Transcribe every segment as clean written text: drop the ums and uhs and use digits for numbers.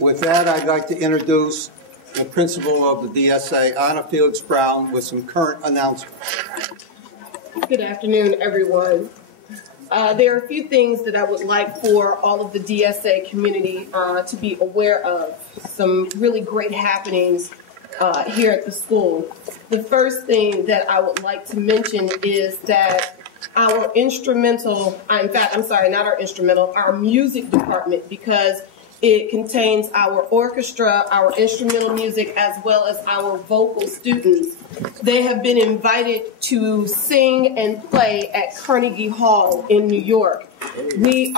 With that, I'd like to introduce the principal of the DSA, Anna Felix Brown, with some current announcements. Good afternoon, everyone. There are a few things that I would like for all of the DSA community to be aware of. Some really great happenings here at the school. The first thing that I would like to mention is that our our music department, because it contains our orchestra, our instrumental music, as well as our vocal students. They have been invited to sing and play at Carnegie Hall in New York. We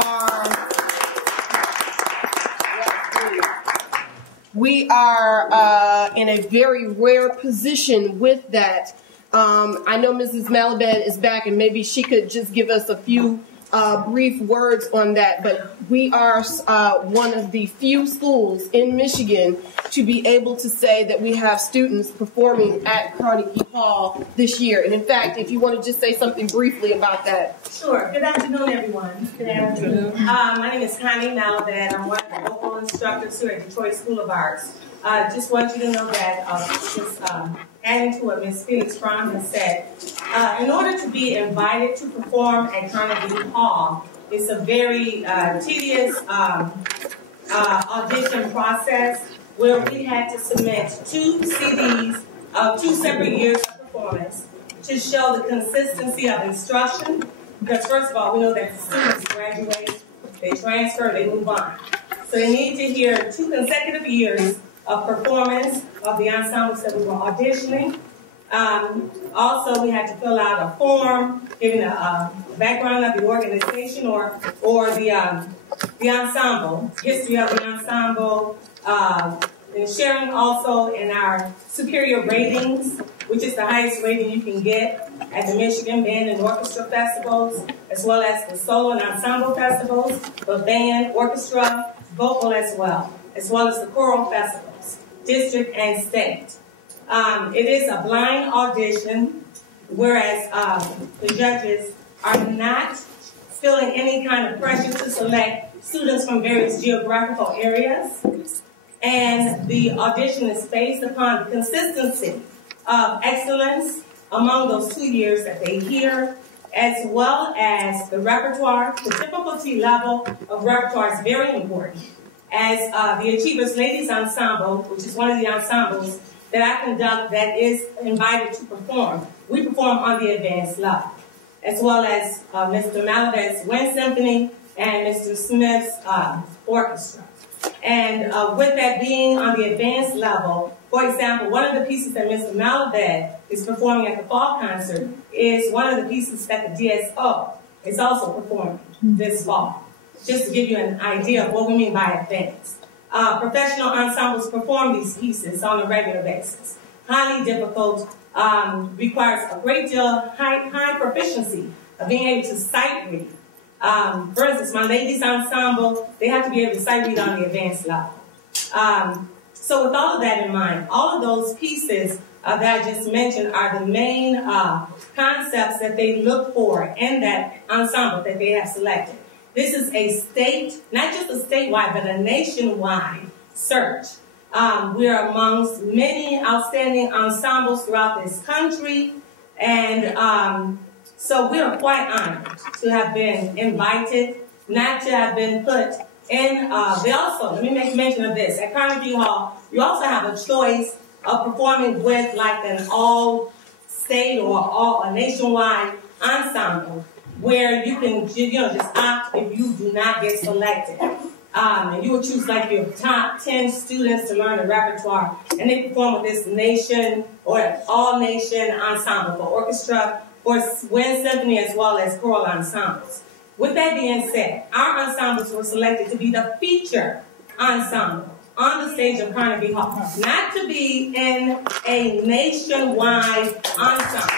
are in a very rare position with that. I know Mrs. Malabed is back, and maybe she could just give us a few brief words on that, but we are one of the few schools in Michigan to be able to say that we have students performing at Carnegie Hall this year. And in fact, if you want to just say something briefly about that. Sure. Good afternoon, everyone. Good afternoon. My name is Connie Malabed. I'm one of the vocal instructors here at Detroit School of Arts. Just want you to know that adding to what Ms. Felix Brown has said, in order to be invited to perform at Carnegie Hall, it's a very tedious audition process where we had to submit 2 CDs of 2 separate years of performance to show the consistency of instruction. Because first of all, we know that the students graduate, they transfer, they move on. So they need to hear 2 consecutive years of performance of the ensembles that we were auditioning. Also, we had to fill out a form giving a background of the organization or the ensemble, history of the ensemble, and sharing also in our superior ratings, which is the highest rating you can get at the Michigan Band and Orchestra Festivals, as well as the solo and ensemble festivals, but band, orchestra, vocal as well as the choral festivals, district and state. It is a blind audition, whereas the judges are not feeling any kind of pressure to select students from various geographical areas. And the audition is based upon the consistency of excellence among those 2 years that they hear, as well as the repertoire. The difficulty level of repertoire is very important. As the Achievers Ladies Ensemble, which is one of the ensembles that I conduct that is invited to perform, we perform on the advanced level, as well as Mr. Malabed's Wind Symphony and Mr. Smith's orchestra. And with that being on the advanced level, for example, one of the pieces that Mr. Malabed is performing at the fall concert is one of the pieces that the DSA is also performing this fall. Just to give you an idea of what we mean by advanced. Professional ensembles perform these pieces on a regular basis. Highly difficult, requires a great deal of high proficiency of being able to sight read. For instance, my ladies ensemble, they have to be able to sight read on the advanced level. So with all of that in mind, all of those pieces that I just mentioned are the main concepts that they look for in that ensemble that they have selected. This is a state, not just a statewide, but a nationwide search. We are amongst many outstanding ensembles throughout this country, and so we are quite honored to have been invited, not to have been put in. They also, let me make mention of this, at Carnegie Hall, you also have a choice of performing with like an all-state or a nationwide ensemble, where you can, just opt if you do not get selected. And you would choose like your top 10 students to learn the repertoire, and they perform with this nation or all-nation ensemble for orchestra, for wind symphony, as well as choral ensembles. With that being said, our ensembles were selected to be the feature ensemble on the stage of Carnegie Hall, not to be in a nationwide ensemble.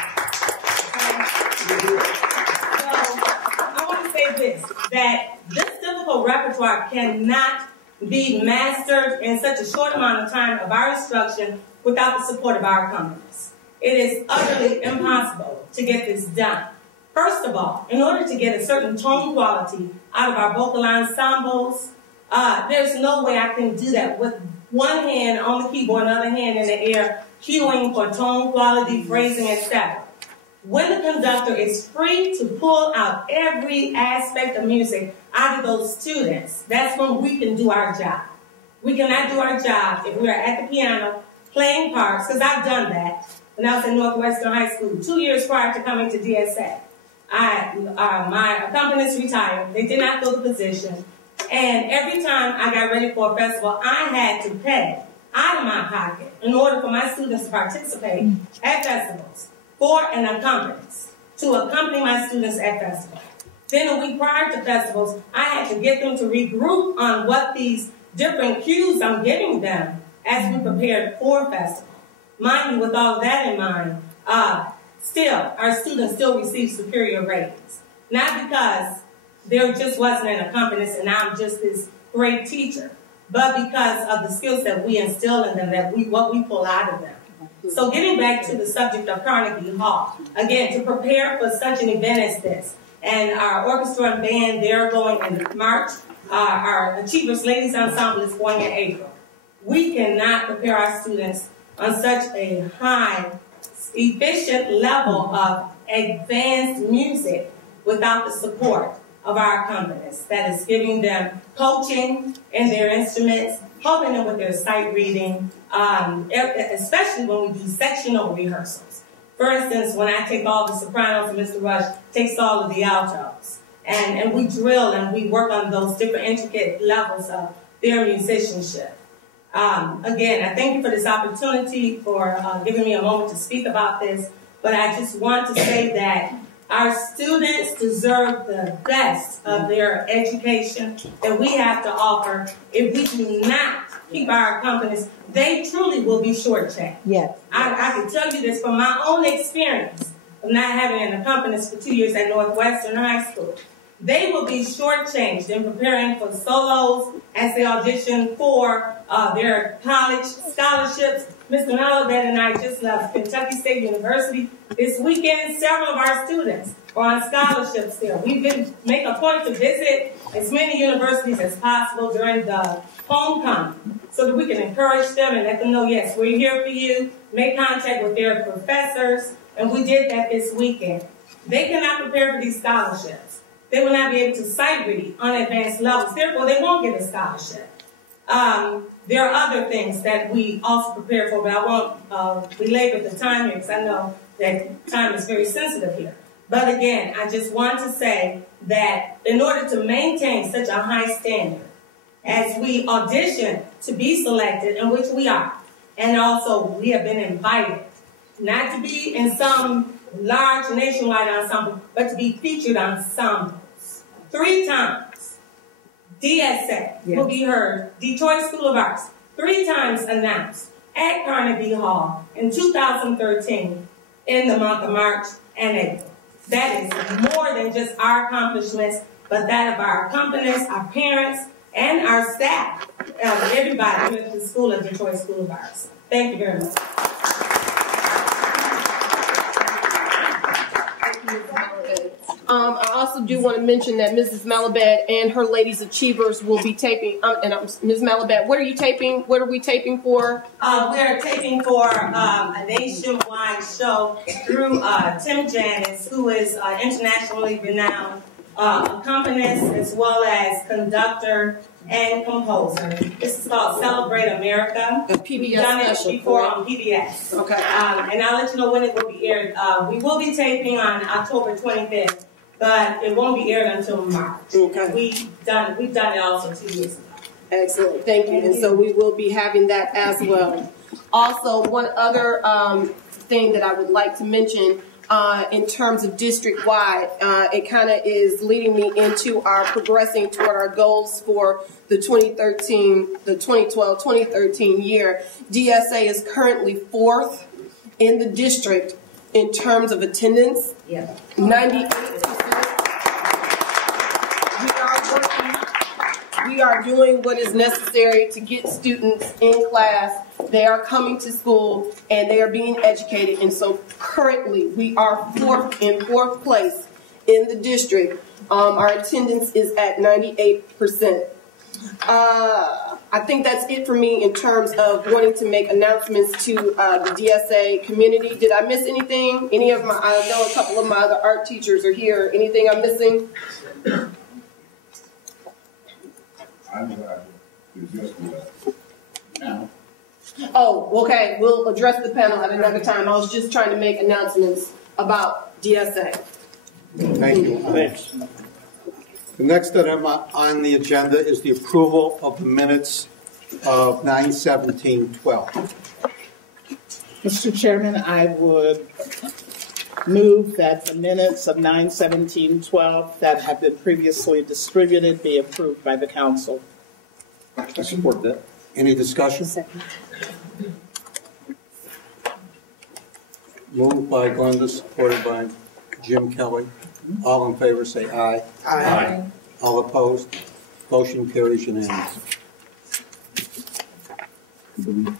That this difficult repertoire cannot be mastered in such a short amount of time of our instruction without the support of our companies. It is utterly impossible to get this done. First of all, in order to get a certain tone quality out of our vocal ensembles, There's no way I can do that with one hand on the keyboard, another hand in the air, cueing for tone, quality, phrasing, etc. When the conductor is free to pull out every aspect of music out of those students, that's when we can do our job. We cannot do our job if we are at the piano playing parts, because I've done that when I was in Northwestern High School 2 years prior to coming to DSA. My accompanist retired. They did not fill the position. And every time I got ready for a festival, I had to pay out of my pocket in order for my students to participate at festivals for an accompanist, to accompany my students at festivals. Then a week prior to festivals, I had to get them to regroup on what these different cues I'm giving them as we prepared for festival. Mind you, with all of that in mind, still, our students still receive superior ratings. Not because there just wasn't an accompanist and I'm just this great teacher, but because of the skills that we instill in them, what we pull out of them. So getting back to the subject of Carnegie Hall, again, to prepare for such an event as this, and our orchestra and band, they're going in March. Our Achievers Ladies Ensemble is going in April. We cannot prepare our students on such a high, efficient level of advanced music without the support of our accompanists. That is giving them coaching in their instruments, helping them with their sight reading, especially when we do sectional rehearsals. For instance, when I take all the sopranos and Mr. Rush takes all of the altos, and we drill and we work on those different intricate levels of their musicianship. Again, I thank you for this opportunity, for giving me a moment to speak about this, but I just want to say that our students deserve the best of their education that we have to offer. If we do not keep our accompanists, they truly will be shortchanged. Yes. I can tell you this from my own experience of not having an accompanist for 2 years at Northwestern High School. They will be shortchanged in preparing for solos as they audition for their college scholarships. Mr. Malabed and I just left Kentucky State University this weekend. Several of our students are on scholarships there. We've been make a point to visit as many universities as possible during the homecoming so that we can encourage them and let them know, yes, we're here for you. Make contact with their professors, and we did that this weekend. They cannot prepare for these scholarships. They will not be able to sight read on advanced levels. Therefore, they won't get a scholarship. There are other things that we also prepare for, but I won't belabor the time here because I know that time is very sensitive here. But again, I just want to say that in order to maintain such a high standard, as we audition to be selected, in which we are, and also we have been invited, not to be in some large nationwide ensemble, but to be featured ensembles. 3 times. DSA will be heard, Detroit School of Arts, 3 times announced at Carnegie Hall in 2013 in the month of March and April. That is more than just our accomplishments, but that of our accompanists, our parents, and our staff, everybody at the school of Detroit School of Arts. Thank you very much. I also do want to mention that Mrs. Malabed and her Ladies Achievers will be taping. Ms. Malabed, what are you taping? What are we taping for? We're taping for a nationwide show through Tim Janis, who is internationally renowned accompanist as well as conductor and composer. This is called Celebrate America. We've done it before on PBS. Okay. And I'll let you know when it will be aired. We will be taping on October 25th, but it won't be aired until March. Okay. We've done it also 2 years ago. Excellent. Thank you. And so we will be having that as well. Also, one other thing that I would like to mention in terms of district-wide, it kind of is leading me into our progressing toward our goals for the 2012-2013 year. DSA is currently 4th in the district in terms of attendance. Yeah. 98%. We are doing what is necessary to get students in class. They are coming to school and they are being educated. And so currently we are in fourth place in the district. Our attendance is at 98%. I think that's it for me in terms of wanting to make announcements to the DSA community. Did I miss anything? I know a couple of my other art teachers are here. Anything I'm missing? I'm glad to address the panel. Oh, okay. We'll address the panel at another time. I was just trying to make announcements about DSA. Thank you. Thanks. The next item on the agenda is the approval of the minutes of 9/17/12. Mr. Chairman, I would move that the minutes of 9/17/12 that have been previously distributed be approved by the council. I support that. Any discussion? Second. Moved by Glenda, supported by Jim Kelly. All in favor say aye. Aye. All opposed? Motion carries unanimously. The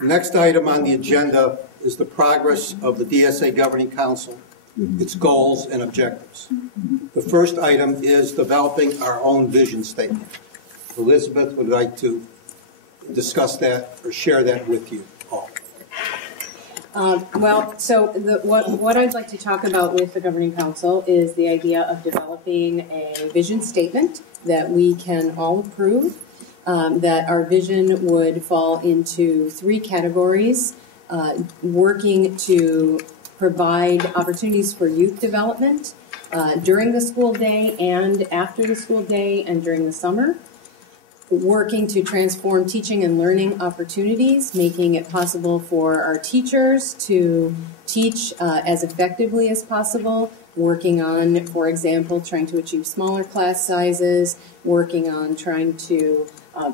next item on the agenda is the progress of the DSA Governing Council, its goals and objectives. The first item is developing our own vision statement. Elizabeth would like to discuss that or share that with you all. What I'd like to talk about with the Governing Council is the idea of developing a vision statement that we can all approve, that our vision would fall into 3 categories, working to provide opportunities for youth development during the school day and after the school day and during the summer, working to transform teaching and learning opportunities, making it possible for our teachers to teach as effectively as possible, working on, for example, trying to achieve smaller class sizes, working on trying to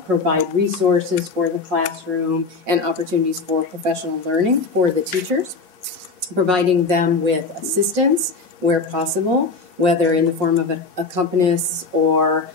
provide resources for the classroom and opportunities for professional learning for the teachers, providing them with assistance where possible, whether in the form of accompanists or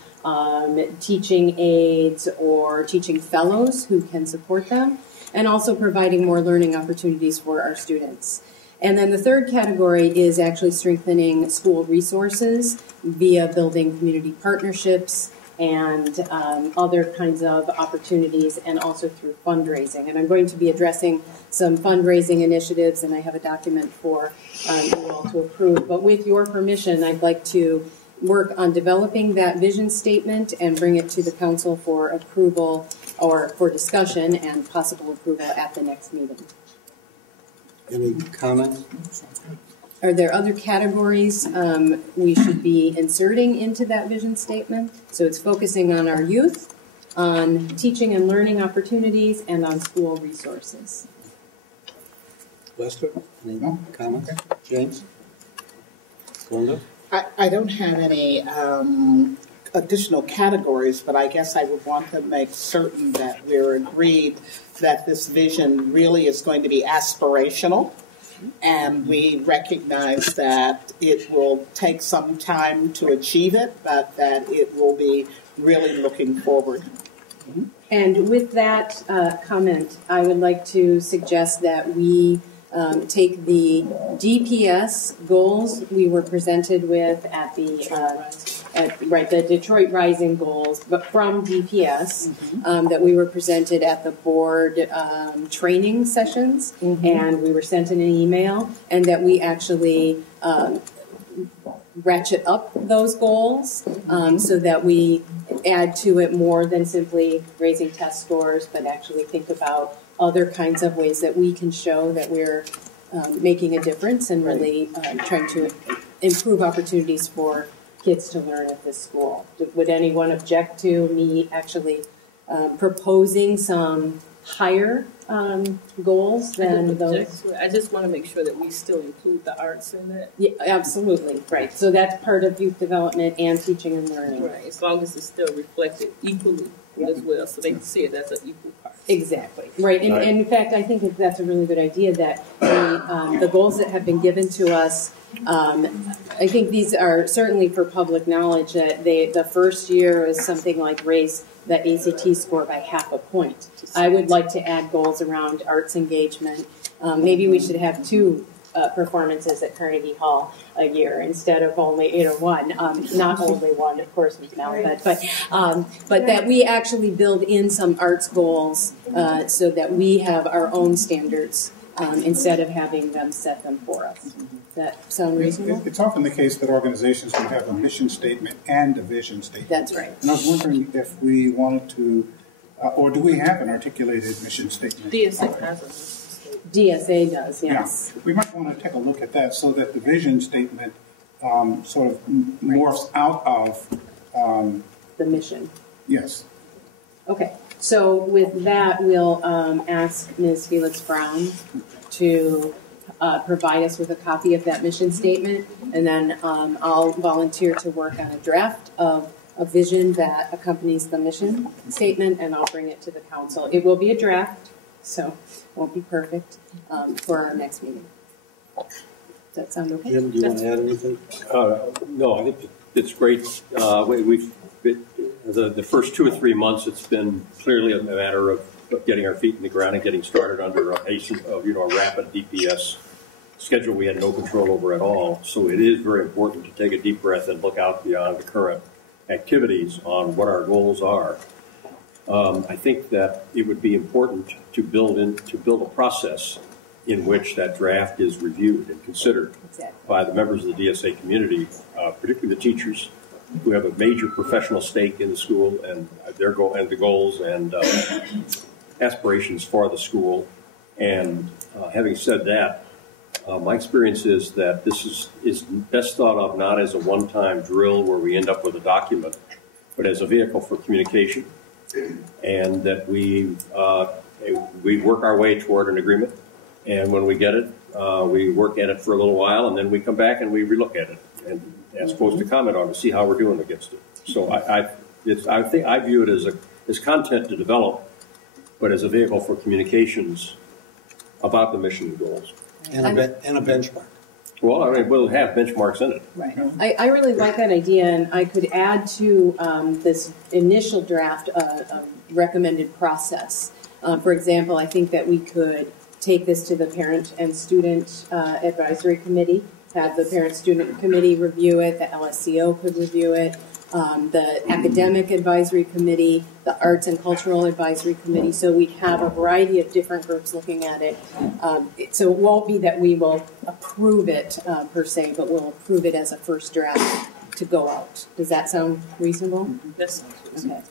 teaching aides or teaching fellows who can support them, and also providing more learning opportunities for our students. And then the third category is actually strengthening school resources via building community partnerships and other kinds of opportunities, and also through fundraising. And I'm going to be addressing some fundraising initiatives, and I have a document for you all to approve. But with your permission, I'd like to work on developing that vision statement and bring it to the council for approval or for discussion and possible approval at the next meeting. Any comments? Are there other categories we should be inserting into that vision statement? So it's focusing on our youth, on teaching and learning opportunities, and on school resources. Lester, any comments? James? Glenda? I don't have any additional categories, but I guess I would want to make certain that we're agreed that this vision really is going to be aspirational, and we recognize that it will take some time to achieve it, but that it will be really looking forward. And with that comment, I would like to suggest that we take the DPS goals we were presented with at the the Detroit Rising goals, but from DPS that we were presented at the board training sessions, and we were sent in an email, and that we actually ratchet up those goals so that we add to it more than simply raising test scores, but actually think about other kinds of ways that we can show that we're making a difference and really trying to improve opportunities for kids to learn at this school. Would anyone object to me actually proposing some higher goals than those? I just want to make sure that we still include the arts in that. Yeah, absolutely, right. So that's part of youth development and teaching and learning. Right, as long as it's still reflected equally as well, so they can see it as an equal part. Exactly, right. And in fact, I think that's a really good idea that the goals that have been given to us, I think these are certainly for public knowledge that the first year is something like raise the ACT score by half a point. I would like to add goals around arts engagement. Maybe we should have 2 performances at Carnegie Hall a year instead of only, one. Not only one, of course, with Malibet, but that we actually build in some arts goals so that we have our own standards instead of having them set them for us. Does that sound reasonable? It's often the case that organizations will have a mission statement and a vision statement. That's right. And I was wondering if we wanted to, or do we have an articulated mission statement? DSA has a state. DSA does, yes. Yeah. We might want to take a look at that so that the vision statement sort of morphs out of The mission. yes. Okay. So with that, we'll ask Ms. Felix Brown to provide us with a copy of that mission statement, and then I'll volunteer to work on a draft of a vision that accompanies the mission statement, and I'll bring it to the council. It will be a draft, so it won't be perfect for our next meeting. Does that sound okay? Jim, do you want to add anything? No, I think it's great. The first 2 or 3 months, it's been clearly a matter of getting our feet in the ground and getting started under a rapid DPS schedule we had no control over at all. So it is very important to take a deep breath and look out beyond the current activities on what our goals are. I think that it would be important to build a process in which that draft is reviewed and considered by the members of the DSA community, particularly the teachers, who have a major professional stake in the school and their the goals and aspirations for the school. And having said that, my experience is that this is best thought of not as a one-time drill where we end up with a document, but as a vehicle for communication, and that we work our way toward an agreement. And when we get it, we work at it for a little while, and then we come back and we relook at it, and as opposed to comment on to see how we're doing against it. So I think I view it as content to develop, but as a vehicle for communications about the mission and goals. And a benchmark. Well, I mean, we'll have benchmarks in it. Right. I really like that idea, and I could add to this initial draft a recommended process. For example, I think that we could take this to the Parent and Student Advisory Committee, have the Parent-Student Committee review it, the LSCO could review it, the Academic Advisory Committee, the Arts and Cultural Advisory Committee. So we have a variety of different groups looking at it. So it won't be that we will approve it per se, but we'll approve it as a first draft to go out. Does that sound reasonable? That sounds reasonable. Okay,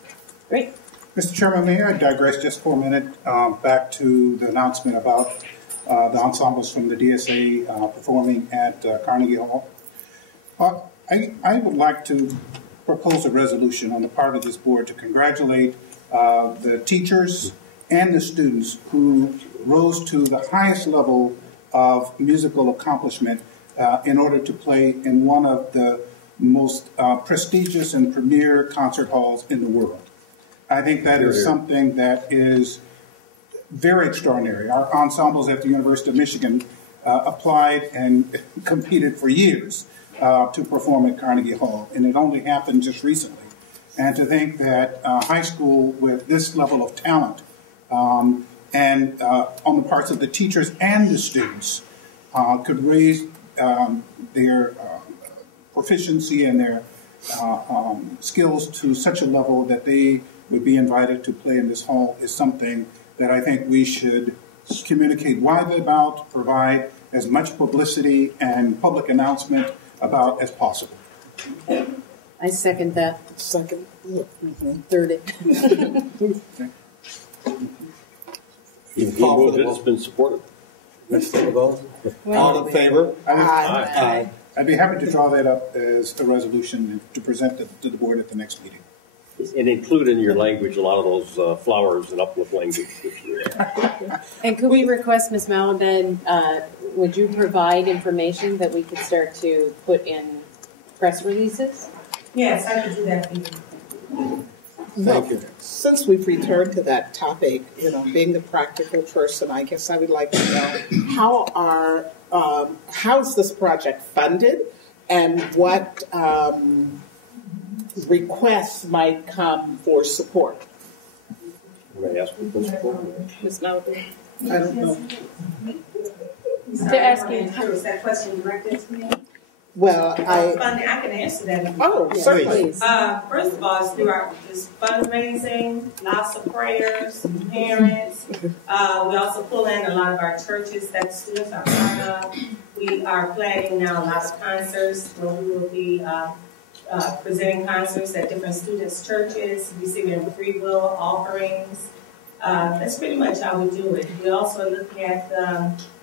great. Mr. Chairman, may I digress just for a minute back to the announcement about the ensembles from the DSA performing at Carnegie Hall? I would like to propose a resolution on the part of this board to congratulate the teachers and the students who rose to the highest level of musical accomplishment in order to play in one of the most prestigious and premier concert halls in the world. I think that is something that is very extraordinary. Our ensembles at the University of Michigan applied and competed for years to perform at Carnegie Hall, and it only happened just recently. And to think that high school with this level of talent and on the parts of the teachers and the students could raise their proficiency and their skills to such a level that they would be invited to play in this hall is something that I think we should communicate widely about, provide as much publicity and public announcement about as possible. I second that. Second. Third it. It's been supported. Let's take a vote. All in favor? Aye. I'd be happy to draw that up as a resolution and to present it to the board at the next meeting. And include in your language a lot of those flowers and uplift language. And could we request, Ms. Malibet, would you provide information that we could start to put in press releases? Yes, I can do that for you. Thank you. Since we've returned to that topic, being the practical person, I guess I would like to know how's this project funded, and what requests might come for support? May I ask for support? Ms. Malibet? I don't know. To ask you, is that question directed to me? Well, Funding, I can answer that. Oh, certainly. First of all, it's through our fundraising, lots of prayers, parents. We also pull in a lot of our churches that students are part of. We are planning now a lot of concerts where we will be presenting concerts at different students' churches, receiving free will offerings. That's pretty much how we do it. We also are looking at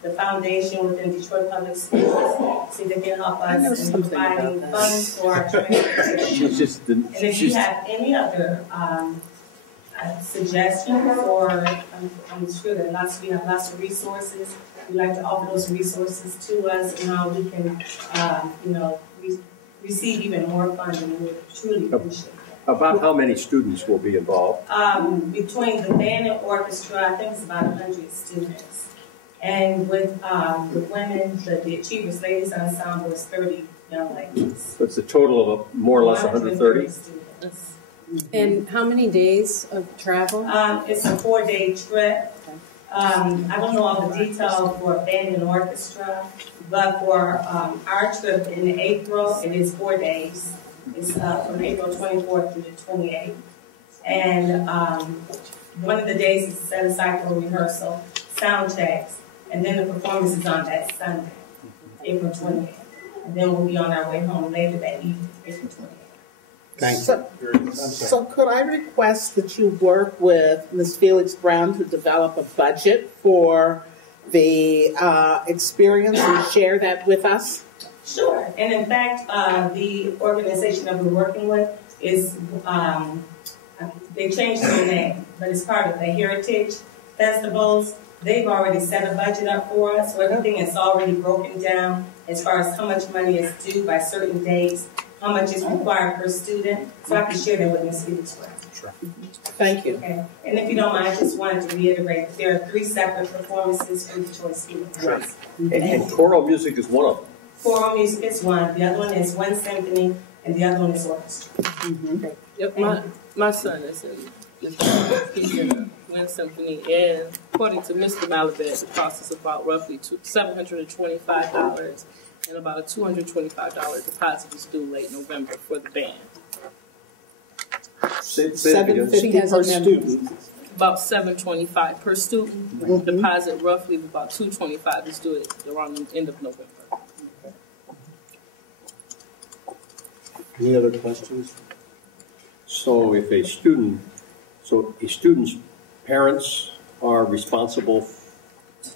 the foundation within Detroit Public Schools, see if they can help us in providing funds for our transportation. And if you have any other suggestions, or I'm sure that we have lots of resources. We'd like to offer those resources to us, and how we can, receive even more funding. We would truly appreciate it. About how many students will be involved? Between the band and orchestra, I think it's about 100 students. And with women, the Achievers Ladies Ensemble is 30 young ladies. So it's a total of more or less 130 students. And how many days of travel? It's a 4-day trip. I don't know all the details for band and orchestra, but for our trip in April, it is 4 days. It's from April 24th through the 28th. And one of the days is set aside for rehearsal, sound checks, and then the performance is on that Sunday, April 28th. And then we'll be on our way home later that evening, April 28th. Thank you. So could I request that you work with Ms. Felix Brown to develop a budget for the experience and share that with us? Sure. And in fact, the organization that we're working with is, they changed their name, but it's part of the Heritage Festivals. They've already set a budget up for us, so everything is already broken down as far as how much money is due by certain dates, how much is required per student, so I can share that with Ms. Felix Brown. Sure. Thank you. Okay. And if you don't mind, I just wanted to reiterate that there are 3 separate performances for Detroit students. Right. And choral music is one of them. Choral music is one, the other one is one symphony, and the other one is orchestra. Mm-hmm. Yep, my son is he's in the wind symphony, and according to Mr. Malabed, the cost is about roughly $725, and about a $225 deposit is due late November for the band. $750 per student. About $725 per student. Mm-hmm. Deposit roughly about $225 is due around the end of November. Any other questions? So if a student's parents are responsible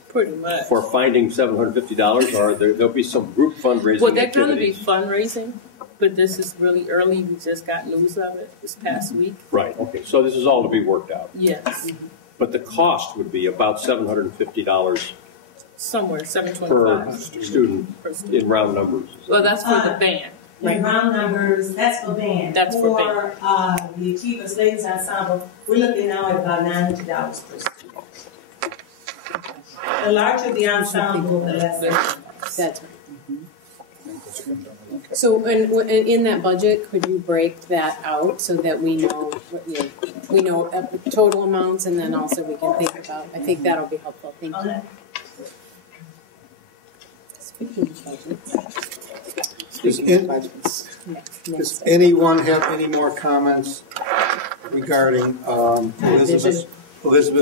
pretty much for finding $750, or there'll be some group fundraising Well, they're going to be activities. fundraising, but this is really early. We just got news of it this past week. Right, okay, so this is all to be worked out. Yes. But the cost would be about $750 Somewhere, $725 per student in round numbers. Well, that's for the band. Right. Round numbers, that's for band. That's for band. The Achievers Ladies Ensemble, we're looking now at about $900 per student. The larger the ensemble, the less. That's right. So, in that budget, could you break that out so that we know, we know total amounts, and then also we can think about? I think that'll be helpful. Thank you. Speaking of budgets. Does anyone have any more comments regarding Elizabeth's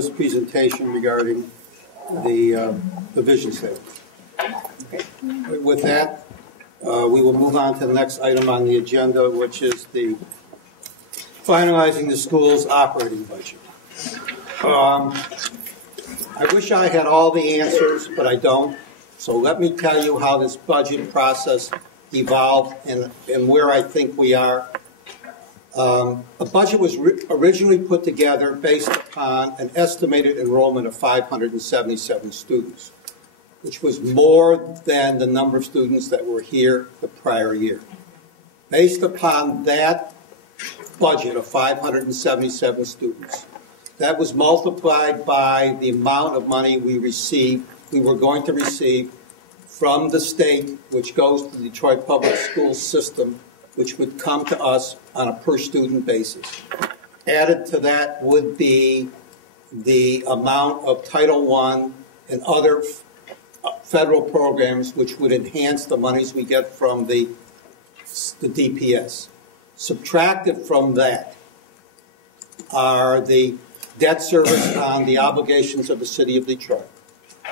presentation regarding the vision statement? With that, we will move on to the next item on the agenda, which is the finalizing the school's operating budget. I wish I had all the answers, but I don't. So let me tell you how this budget process evolved and where I think we are. A budget was originally put together based upon an estimated enrollment of 577 students, which was more than the number of students that were here the prior year. Based upon that budget of 577 students, that was multiplied by the amount of money we were going to receive from the state, which goes to the Detroit Public School System, which would come to us on a per-student basis. Added to that would be the amount of Title I and other federal programs which would enhance the monies we get from the DPS. Subtracted from that are the debt service on the obligations of the city of Detroit,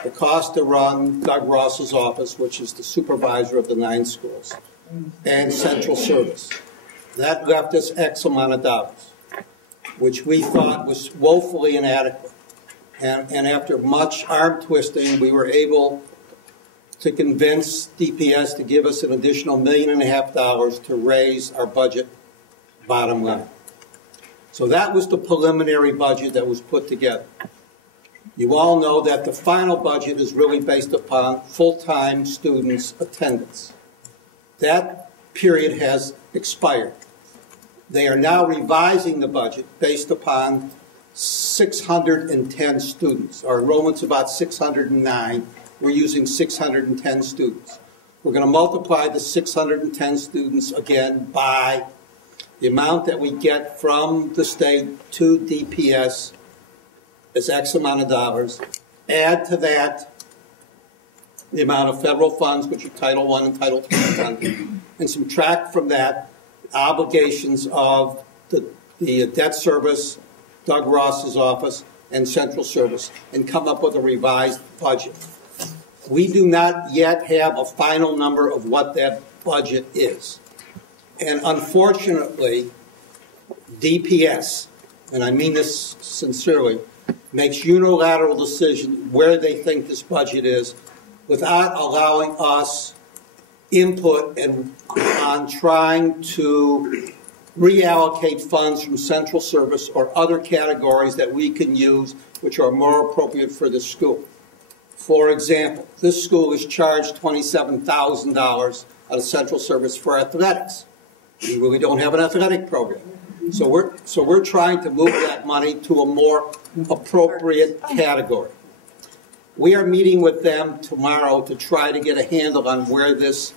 the cost to run Doug Ross's office, which is the supervisor of the 9 schools, and central service. That left us X amount of dollars, which we thought was woefully inadequate. And after much arm twisting, we were able to convince DPS to give us an additional $1.5 million to raise our budget bottom line. So that was the preliminary budget that was put together. You all know that the final budget is really based upon full-time students' attendance. That period has expired. They are now revising the budget based upon 610 students. Our enrollment's about 609. We're using 610 students. We're going to multiply the 610 students again by the amount that we get from the state to DPS is X amount of dollars. Add to that the amount of federal funds, which are Title I and Title II funds, and subtract from that obligations of the debt service, Doug Ross's office, and central service, and come up with a revised budget. We do not yet have a final number of what that budget is. And unfortunately, DPS, and I mean this sincerely, makes unilateral decisions where they think this budget is without allowing us input on trying to reallocate funds from central service or other categories that we can use which are more appropriate for this school. For example, this school is charged $27,000 out of central service for athletics. We really don't have an athletic program. So we're trying to move that money to a more appropriate category. We are meeting with them tomorrow to try to get a handle on where this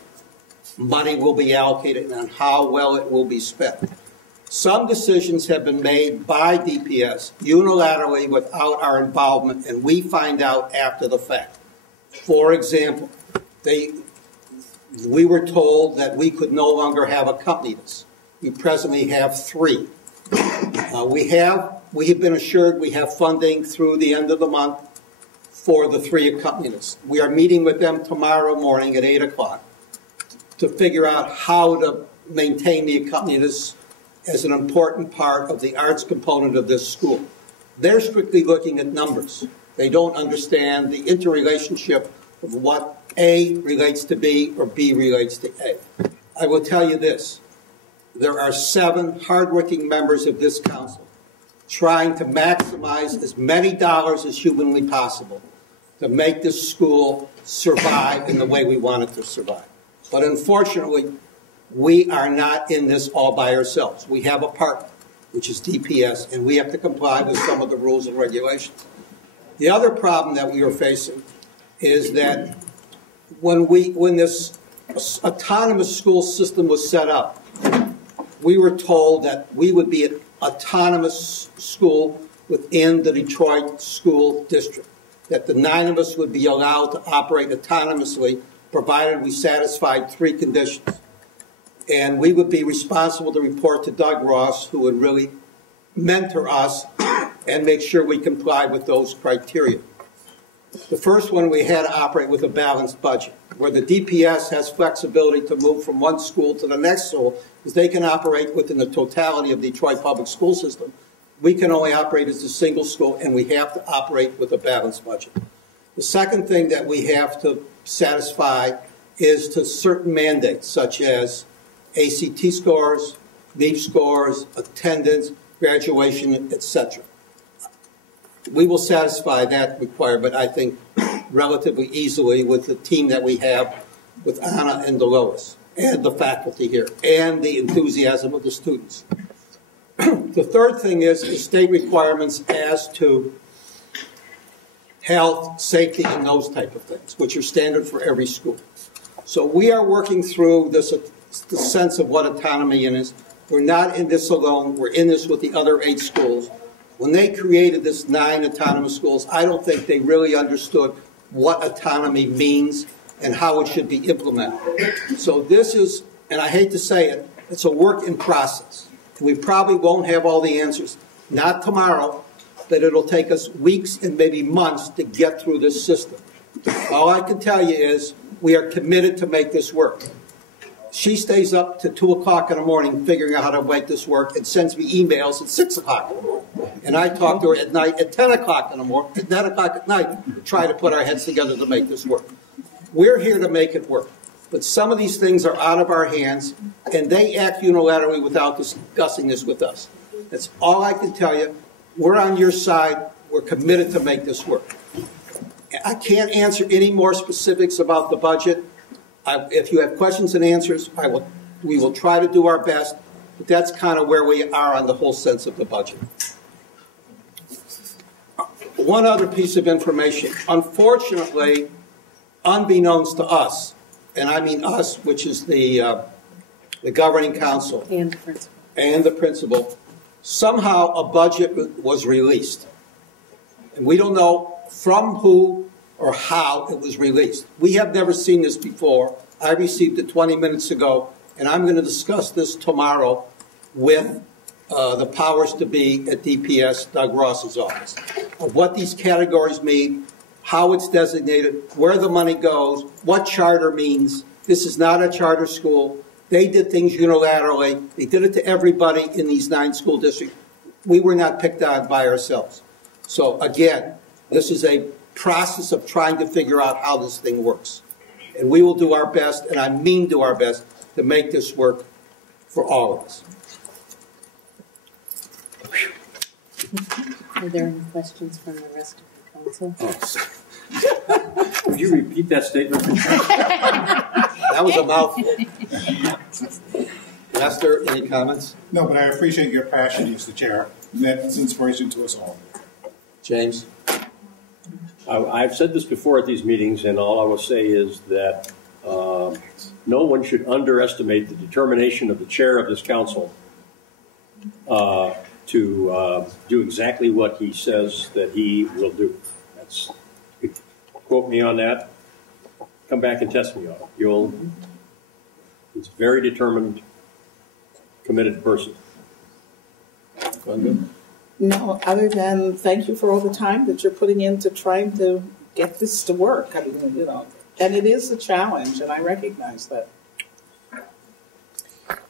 money will be allocated and on how well it will be spent. Some decisions have been made by DPS unilaterally without our involvement, and we find out after the fact. For example, we were told that we could no longer have accompanists. We presently have 3. We have been assured we have funding through the end of the month for the 3 accompanists. We are meeting with them tomorrow morning at 8 o'clock to figure out how to maintain the accompanists as an important part of the arts component of this school. They're strictly looking at numbers. They don't understand the interrelationship of what A relates to B or B relates to A. I will tell you this. There are 7 hardworking members of this council trying to maximize as many dollars as humanly possible to make this school survive in the way we want it to survive. But unfortunately, we are not in this all by ourselves. We have a partner, which is DPS, and we have to comply with some of the rules and regulations. The other problem that we are facing is that when this autonomous school system was set up, we were told that we would be an autonomous school within the Detroit School District, that the 9 of us would be allowed to operate autonomously provided we satisfied 3 conditions. And we would be responsible to report to Doug Ross, who would really mentor us and make sure we comply with those criteria. The first one, we had to operate with a balanced budget, where the DPS has flexibility to move from one school to the next school, because they can operate within the totality of the Detroit public school system. We can only operate as a single school, and we have to operate with a balanced budget. The second thing that we have to satisfy is to certain mandates, such as ACT scores, LEAP scores, attendance, graduation, etc. We will satisfy that requirement, I think, relatively easily with the team that we have with Anna and Dolores and the faculty here and the enthusiasm of the students. The third thing is state requirements as to health, safety, and those type of things, which are standard for every school. So we are working through the sense of what autonomy is. We're not in this alone. We're in this with the other 8 schools. When they created this 9 autonomous schools, I don't think they really understood what autonomy means and how it should be implemented. So this is, and I hate to say it, it's a work in process. We probably won't have all the answers, not tomorrow, but it'll take us weeks and maybe months to get through this system. All I can tell you is we are committed to make this work. She stays up to 2 o'clock in the morning figuring out how to make this work and sends me emails at 6 o'clock in the morning. And I talk to her at night at 10 o'clock in the morning, at 10 o'clock at night, to try to put our heads together to make this work. We're here to make it work. But some of these things are out of our hands, and they act unilaterally without discussing this with us. That's all I can tell you. We're on your side. We're committed to make this work. I can't answer any more specifics about the budget. If you have questions and answers, we will try to do our best, but that's kind of where we are on the whole sense of the budget. One other piece of information. Unfortunately, unbeknownst to us, and I mean us, which is the governing council and the principal, somehow a budget was released. And we don't know from who or how it was released. We have never seen this before. I received it 20 minutes ago, and I'm going to discuss this tomorrow with the powers to be at DPS, Doug Ross's office, of what these categories mean, how it's designated, where the money goes, what charter means. This is not a charter school. They did things unilaterally. They did it to everybody in these 9 school districts. We were not picked on by ourselves. So again, this is a process of trying to figure out how this thing works. And we will do our best, and I mean do our best, to make this work for all of us. Are there any questions from the rest of the council? Would you repeat that statement? That was a mouthful. Lester, any comments? No, but I appreciate your passion, Mr. Chair. That's inspiration to us all. James? I've said this before at these meetings, and all I will say is that no one should underestimate the determination of the chair of this council to do exactly what he says that he will do. That's, quote me on that. Come back and test me on it. He's a very determined, committed person. No, other than thank you for all the time that you're putting into trying to get this to work. I mean, you know, and it is a challenge, and I recognize that.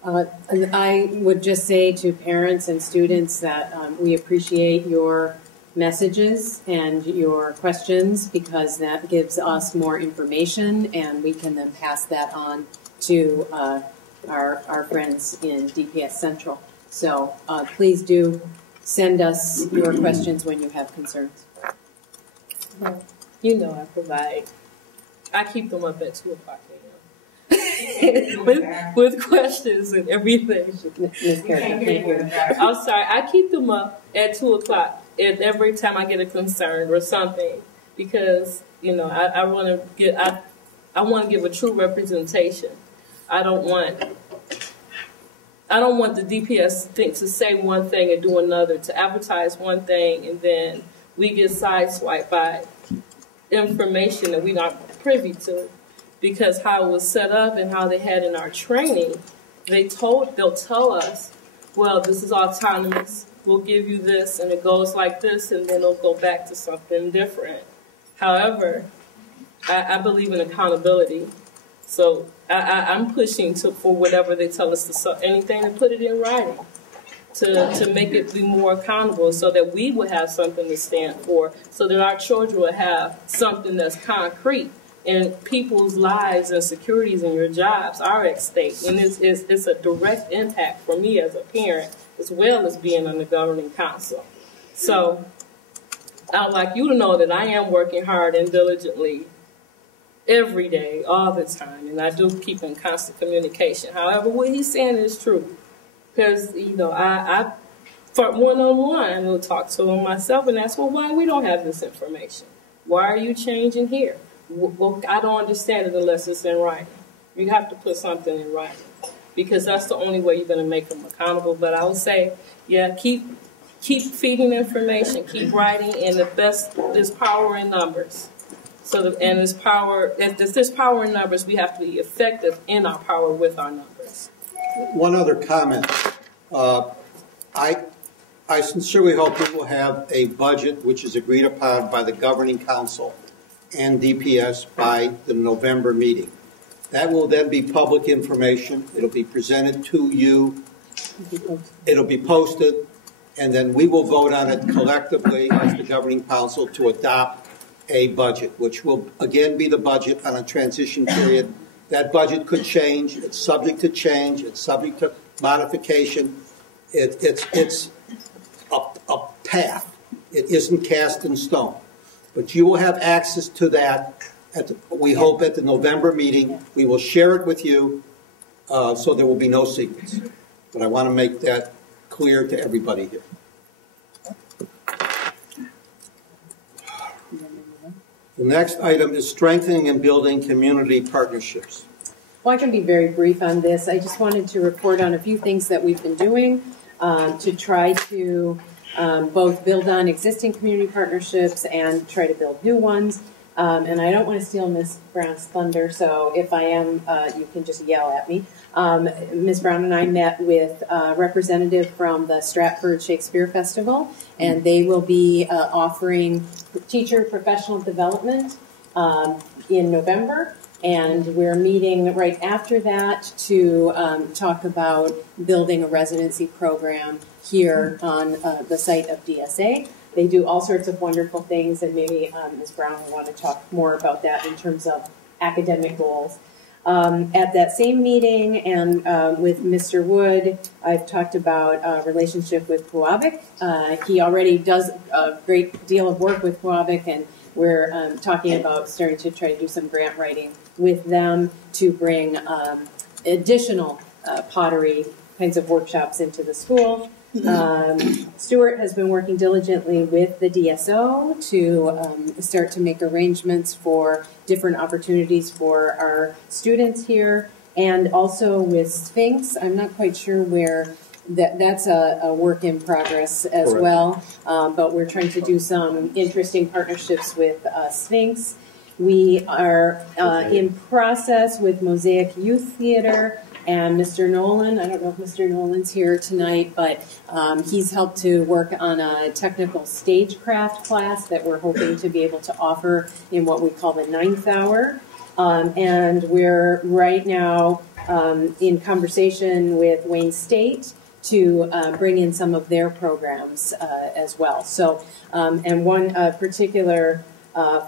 And I would just say to parents and students that we appreciate your messages and your questions, because that gives us more information, and we can then pass that on to our friends in DPS Central. So please do send us your questions when you have concerns. Well, you know I keep them up at 2 o'clock a.m. with questions and everything. I'm sorry, I keep them up at 2 o'clock and every time I get a concern or something, because you know I want to give a true representation. I don't want the DPS to say one thing and do another, to advertise one thing and then we get sideswiped by information that we're not privy to, because how it was set up and how they had in our training, they'll tell us, well, this is autonomous, we'll give you this and it goes like this, and then it'll go back to something different. However, I believe in accountability. So I'm pushing for whatever they tell us to, anything to put it in writing, to make it be more accountable, so that we will have something to stand for, so that our children will have something that's concrete, and people's lives and securities and your jobs are at stake. And it's a direct impact for me as a parent, as well as being on the governing council. So I'd like you to know that I am working hard and diligently every day, all the time, and I do keep in constant communication. However, what he's saying is true, because you know I for one-on-one will talk to him myself and ask, well, why we don't have this information? Why are you changing here? Well, I don't understand it unless it's in writing. You have to put something in writing, because that's the only way you're going to make them accountable. But I would say, yeah, keep feeding information, keep writing, and the best is power in numbers. And there's power. If there's power in numbers, we have to be effective in our power with our numbers. One other comment. I sincerely hope we will have a budget which is agreed upon by the Governing Council and DPS by the November meeting. That will then be public information. It'll be presented to you. It'll be posted, and then we will vote on it collectively as the Governing Council to adopt a budget, which will again be the budget on a transition period. That budget could change. It's subject to change. It's subject to modification. It's a path. It isn't cast in stone. But you will have access to that, we hope, at the November meeting. We will share it with you, so there will be no secrets. But I want to make that clear to everybody here. The next item is strengthening and building community partnerships. Well, I can be very brief on this. I just wanted to report on a few things that we've been doing to try to both build on existing community partnerships and try to build new ones. And I don't want to steal Ms. Brown's thunder, so if I am, you can just yell at me. Ms. Brown and I met with a representative from the Stratford Shakespeare Festival, and they will be offering teacher professional development in November. And we're meeting right after that to talk about building a residency program here on the site of DSA. They do all sorts of wonderful things, and maybe Ms. Brown will want to talk more about that in terms of academic goals. At that same meeting and with Mr. Wood, I've talked about a relationship with Puabic. He already does a great deal of work with Puabic, and we're talking about starting to try to do some grant writing with them to bring additional pottery kinds of workshops into the school. Stuart has been working diligently with the DSO to start to make arrangements for different opportunities for our students here, and also with Sphinx. I'm not quite sure where that's a work in progress as Correct. Well, but we're trying to do some interesting partnerships with Sphinx. We are in process with Mosaic Youth Theater and Mr. Nolan. I don't know if Mr. Nolan's here tonight, but he's helped to work on a technical stagecraft class that we're hoping to be able to offer in what we call the 9th hour. And we're right now in conversation with Wayne State to bring in some of their programs as well. So, and one particular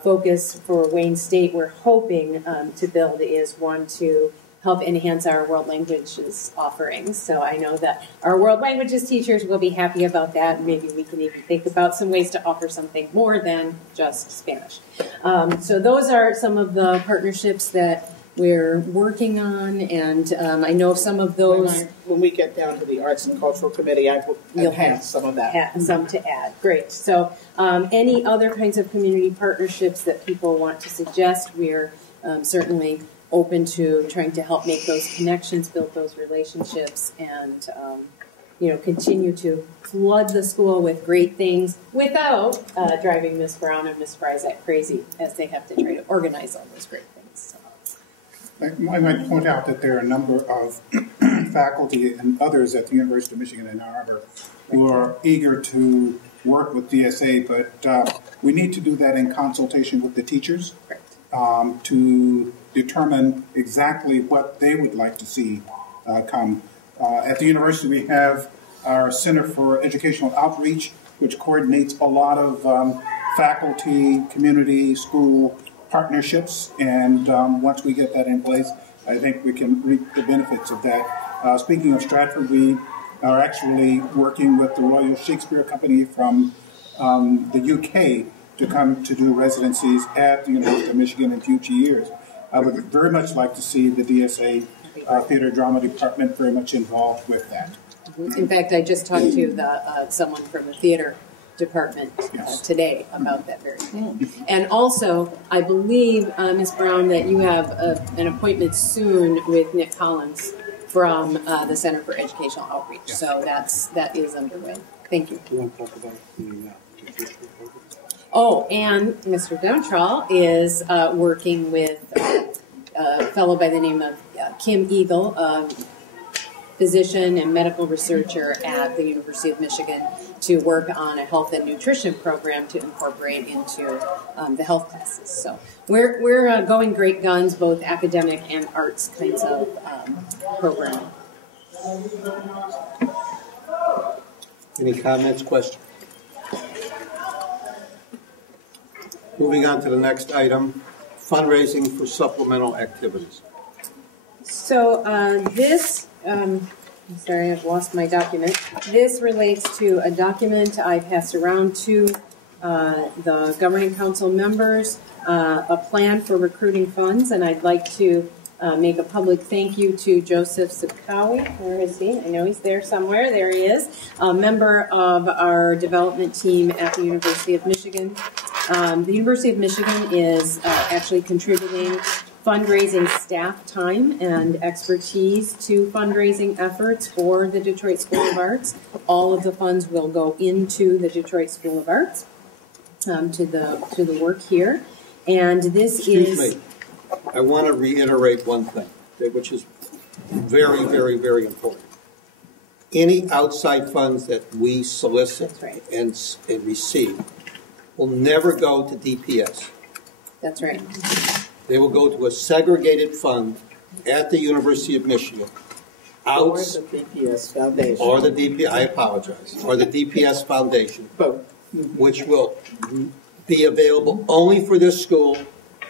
focus for Wayne State we're hoping to build is one to help enhance our world languages offerings. So I know that our world languages teachers will be happy about that. Maybe we can even think about some ways to offer something more than just Spanish. So those are some of the partnerships that we're working on, and I know some of those. When we get down to the Arts and Cultural Committee, you'll have some of that. Some to add. Great. So any other kinds of community partnerships that people want to suggest, we're certainly open to trying to help make those connections, build those relationships, and continue to flood the school with great things without driving Ms. Brown and Ms. Fryzak crazy as they have to try to organize all those great things. So. I might point out that there are a number of faculty and others at the University of Michigan in Ann Arbor who are eager to work with DSA, but we need to do that in consultation with the teachers to determine exactly what they would like to see come. At the university, we have our Center for Educational Outreach, which coordinates a lot of faculty, community, school partnerships, and once we get that in place, I think we can reap the benefits of that. Speaking of Stratford, we are actually working with the Royal Shakespeare Company from the UK to come to do residencies at the University of Michigan in future years. I would very much like to see the DSA Theater Drama Department very much involved with that. In fact, I just talked to someone from the theater department today about that very thing. And also, I believe, Ms. Brown, that you have an appointment soon with Nick Collins from the Center for Educational Outreach. So that is underway. Thank you. Do you want to talk about the Oh, and Mr. Demtrall is working with a fellow by the name of Kim Eagle, physician and medical researcher at the University of Michigan, to work on a health and nutrition program to incorporate into the health classes. So we're going great guns, both academic and arts kinds of programming. Any comments, questions? Moving on to the next item, fundraising for supplemental activities. So this, I'm sorry, I've lost my document. This relates to a document I passed around to the governing council members, a plan for recruiting funds, and I'd like to make a public thank you to Joseph Sakawi. Where is he? I know he's there somewhere. There he is, a member of our development team at the University of Michigan. The University of Michigan is actually contributing fundraising staff time and expertise to fundraising efforts for the Detroit School of Arts. All of the funds will go into the Detroit School of Arts to the work here. And this Excuse me. I want to reiterate one thing, which is very, very, very important. Any outside funds that we solicit and receive will never go to DPS. That's right. They will go to a segregated fund at the University of Michigan. Or the DPS Foundation. Or the DPS, I apologize, or the DPS Foundation, which will be available only for this school,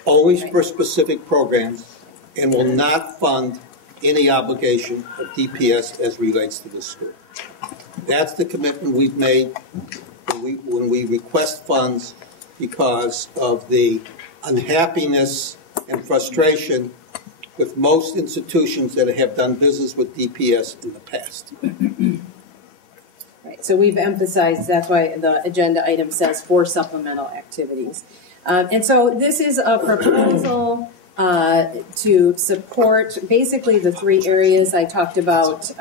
always for specific programs, and will not fund any obligation of DPS as relates to this school. That's the commitment we've made when we request funds because of the unhappiness and frustration with most institutions that have done business with DPS in the past. Right. So we've emphasized, that's why the agenda item says for supplemental activities. And so this is a proposal to support basically the three areas I talked about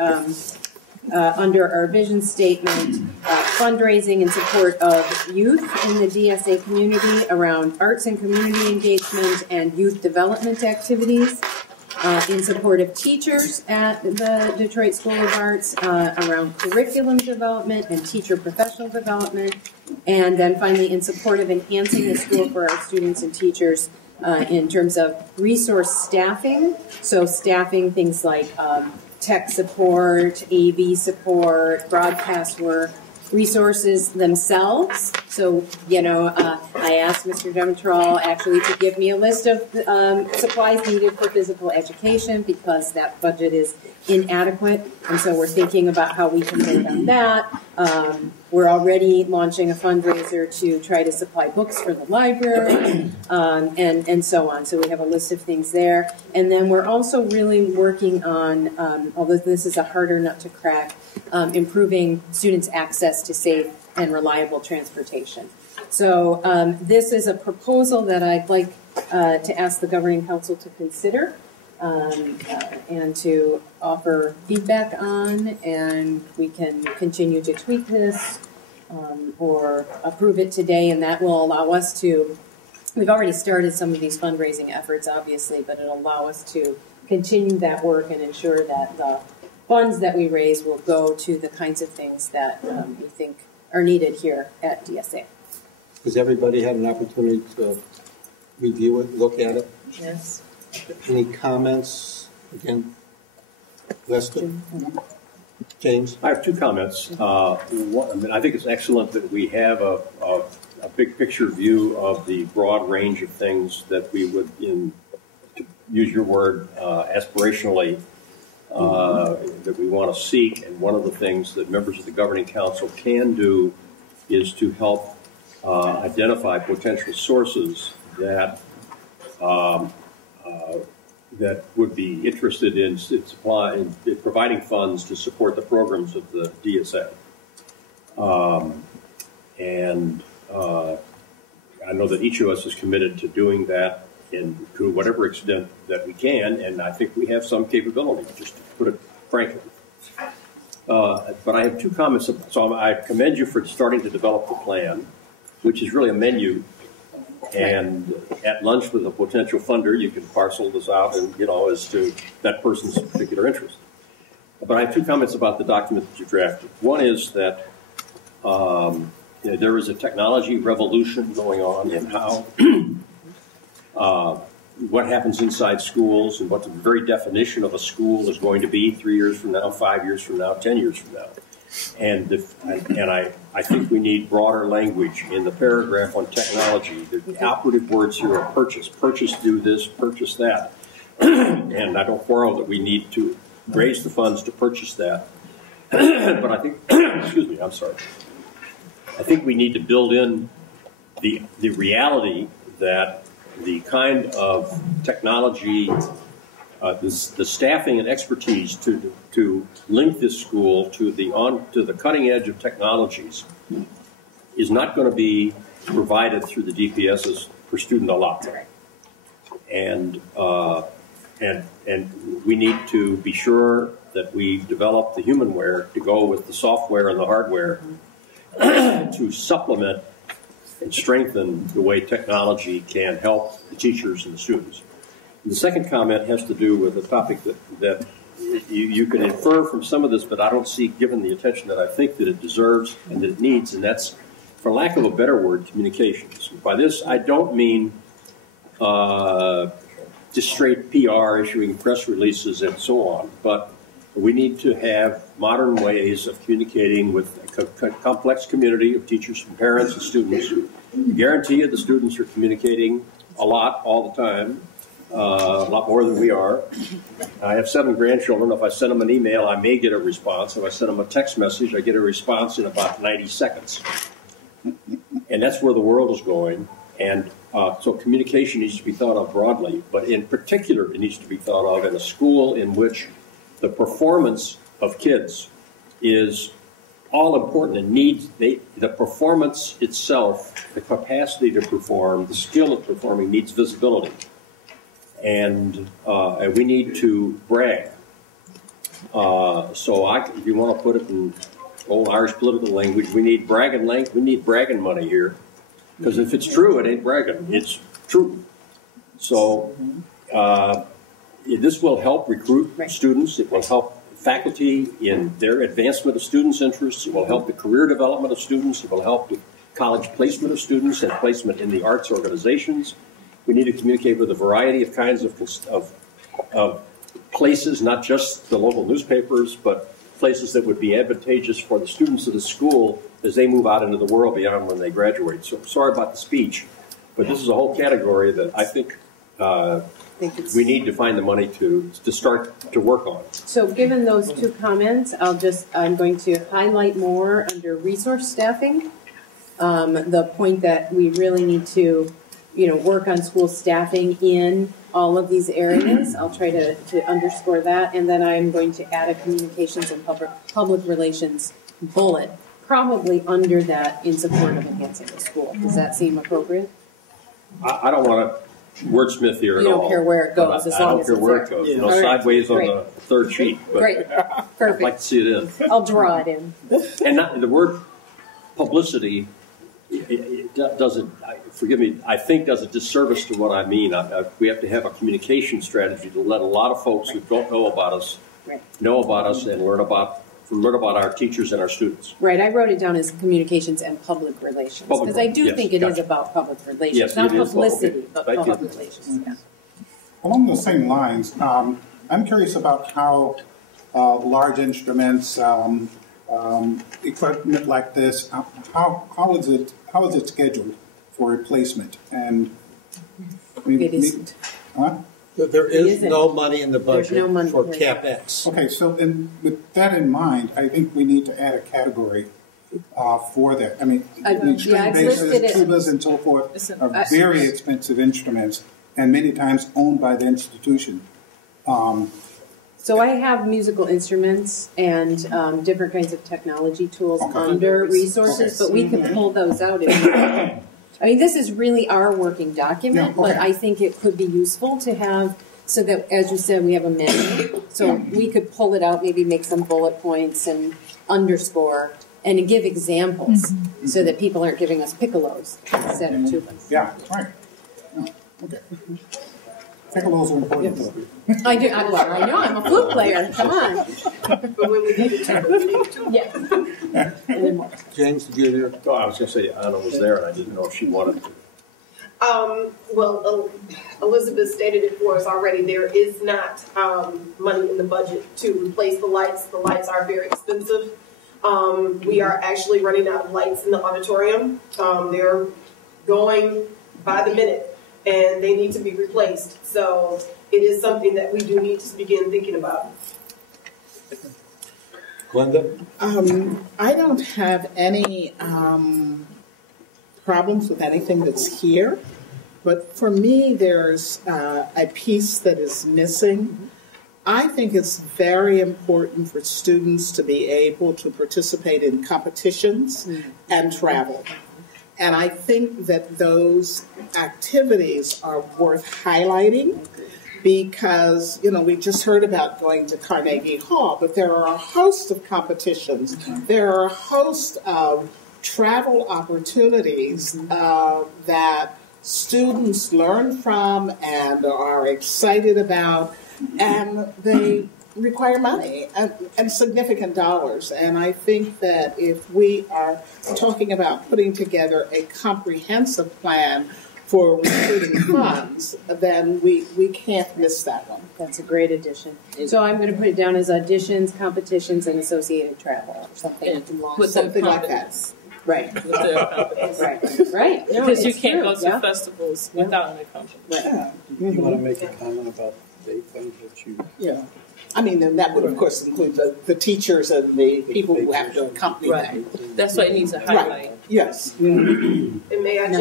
under our vision statement, fundraising in support of youth in the DSA community around arts and community engagement and youth development activities, in support of teachers at the Detroit School of Arts around curriculum development and teacher professional development, and then finally in support of enhancing the school for our students and teachers in terms of resource staffing, so staffing things like tech support, AV support, broadcast work, resources themselves. So, you know, I asked Mr. Demtrall actually to give me a list of supplies needed for physical education because that budget is inadequate. And so we're thinking about how we can work on that. We're already launching a fundraiser to try to supply books for the library and so on. So we have a list of things there. And then we're also really working on, although this is a harder nut to crack, improving students' access to safe and reliable transportation. So this is a proposal that I'd like to ask the Governing Council to consider and to offer feedback on, and we can continue to tweak this or approve it today, and that will allow us to, we've already started some of these fundraising efforts, obviously, but it'll allow us to continue that work and ensure that the funds that we raise will go to the kinds of things that we think are needed here at DSA. Has everybody had an opportunity to review it, look at it? Yes. Any comments? Again, Lester? James? I have two comments. One, I think it's excellent that we have a big picture view of the broad range of things that we would, to use your word, aspirationally, that we want to seek. And one of the things that members of the Governing Council can do is to help identify potential sources that that would be interested in providing funds to support the programs of the DSA. I know that each of us is committed to doing that to whatever extent that we can, and I think we have some capability, just to put it frankly. But I have two comments. So I commend you for starting to develop the plan. which is really a menu. And at lunch with a potential funder, you can parcel this out and, as to that person's particular interest. But I have 2 comments about the document that you drafted. One is that there is a technology revolution going on in how what happens inside schools and what the very definition of a school is going to be 3 years from now, 5 years from now, 10 years from now. And I think we need broader language in the paragraph on technology. The operative words here are purchase. Purchase do this, purchase that. And I don't quarrel that we need to raise the funds to purchase that. But I think, excuse me, I'm sorry. I think we need to build in the reality that the kind of technology, the staffing and expertise to link this school to the cutting edge of technologies is not going to be provided through the DPSs per student allotment. And we need to be sure that we develop the humanware to go with the software and the hardware to supplement and strengthen the way technology can help the teachers and the students. And the second comment has to do with a topic that you can infer from some of this, but I don't see given the attention that I think that it deserves and that it needs, and that's, for lack of a better word, communications. By this, I don't mean just straight PR, issuing press releases and so on, but we need to have modern ways of communicating with a complex community of teachers and parents and students. I guarantee you the students are communicating a lot all the time, a lot more than we are. I have 7 grandchildren. If I send them an email, I may get a response. If I send them a text message, I get a response in about 90 seconds. And that's where the world is going. And so communication needs to be thought of broadly, but in particular, it needs to be thought of in a school in which the performance of kids is all important and needs the performance itself, the capacity to perform, the skill of performing needs visibility. And we need to brag. If you want to put it in old Irish political language, we need bragging money here. Because if it's true, it ain't bragging. It's true. So this will help recruit students. It will help faculty in their advancement of students' interests. It will help the career development of students. It will help the college placement of students and placement in the arts organizations. We need to communicate with a variety of kinds of places, not just the local newspapers, but places that would be advantageous for the students of the school as they move out into the world beyond when they graduate. So sorry about the speech, but this is a whole category that I think we need to find the money to start to work on. So given those 2 comments, I'm going to highlight more under resource staffing, the point that we really need to work on school staffing in all of these areas. I'll try to underscore that, and then I'm going to add a communications and public relations bullet, probably under that, in support of enhancing the school. Does that seem appropriate? I don't want to wordsmith here at all. You don't care where it goes, as long as it's there. I don't care where it goes. Yeah. Sideways Great. on the 3rd sheet. But Great. Perfect. I'd like to see it in. I'll draw it in. And the word publicity, it doesn't, forgive me, I think does a disservice to what I mean. We have to have a communication strategy to let a lot of folks who don't know about us know about us and learn about our teachers and our students. Right, I wrote it down as communications and public relations, because I do think it is about public relations, not publicity, but public relations. Yeah. Along those same lines, I'm curious about how large instruments, equipment like this, how is it scheduled for replacement? And it isn't. Huh? There is no money in the budget for CapEx. Okay, so with that in mind, I think we need to add a category for that. I mean, string basses, tubas, and so forth are very expensive instruments, and many times owned by the institution. So I have musical instruments and different kinds of technology tools under resources, but we can pull those out if I mean, this is really our working document, but I think it could be useful to have, so that, as you said, we have a menu. So we could pull it out, maybe make some bullet points and underscore and to give examples so that people aren't giving us piccolos instead of tubas. Yeah, that's right. Oh, okay. Piccolos are important though. I do. I know. I'm a flute player. Come on. But when we need it to, we need it to. Yeah. And then more. James, did you hear? Oh, I was going to say Anna was there, and I didn't know if she wanted to. Well, Elizabeth stated it for us already. There is not money in the budget to replace the lights. The lights are very expensive. We are actually running out of lights in the auditorium. They're going by the minute, and they need to be replaced. So it is something that we do need to begin thinking about. Glenda? I don't have any problems with anything that's here, but for me, there's a piece that is missing. I think it's very important for students to be able to participate in competitions and travel. And I think that those activities are worth highlighting because, you know, we just heard about going to Carnegie Hall, but there are a host of competitions. There are a host of travel opportunities that students learn from and are excited about, and they require money and significant dollars. And I think that if we are talking about putting together a comprehensive plan for recruiting funds, then we can't miss that one. That's a great addition. So I'm going to put it down as auditions, competitions, and associated travel, or something like that. Right. Right. No, because you it's can't true. go to festivals without an accompaniment. Right. You want to make a comment about the things that you... Yeah. I mean, then that would, of course, include the teachers and the people who have to accompany them. That's what it needs to highlight. Right. Yes. And may I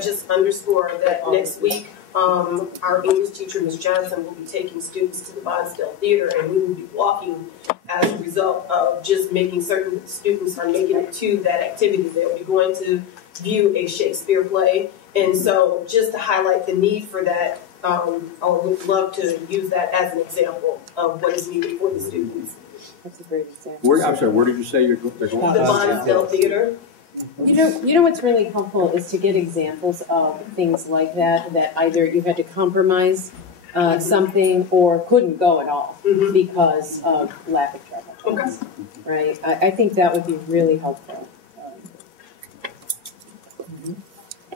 just underscore that next week, our English teacher, Ms. Johnson, will be taking students to the Bonsdale Theater, and we will be walking as a result of just making certain that students are making it to that activity. They'll be going to view a Shakespeare play, and so just to highlight the need for that, I would love to use that as an example of what is needed for the students. That's a great example. I'm sorry, where did you say you're going? The Bonsdale Theater. You know what's really helpful is to get examples of things like that either you had to compromise something or couldn't go at all because of lack of travel. Okay. Right? I think that would be really helpful.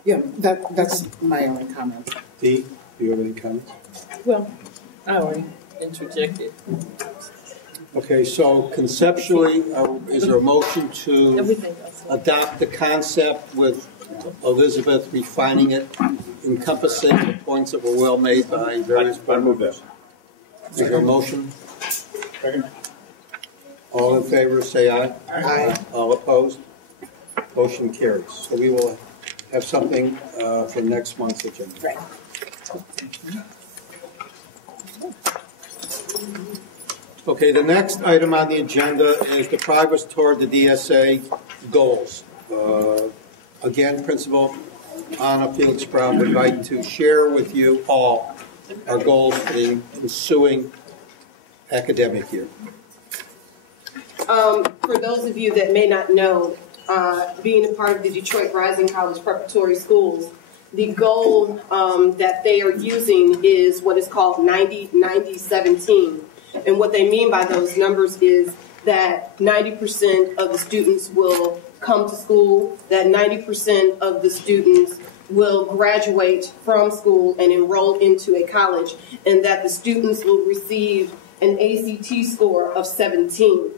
Yeah, that's my only comment. Dee, do you have any comments? Well, I already interjected. Okay, so conceptually, is there a motion to adopt the concept with Elizabeth refining it, encompassing the points that were well made by various... I move that. Is there a motion? Second. All in favor, say aye. Aye. All opposed? Motion carries. So we will have something for next month's agenda. Right. Okay, the next item on the agenda is the progress toward the DSA goals. Again, Principal Anna Felix-Brown would like to share with you all our goals for the ensuing academic year. For those of you that may not know, being a part of the Detroit Rising College Preparatory Schools, the goal that they are using is what is called 90-90-17. And what they mean by those numbers is that 90% of the students will come to school, that 90% of the students will graduate from school and enroll into a college, and that the students will receive an ACT score of 17.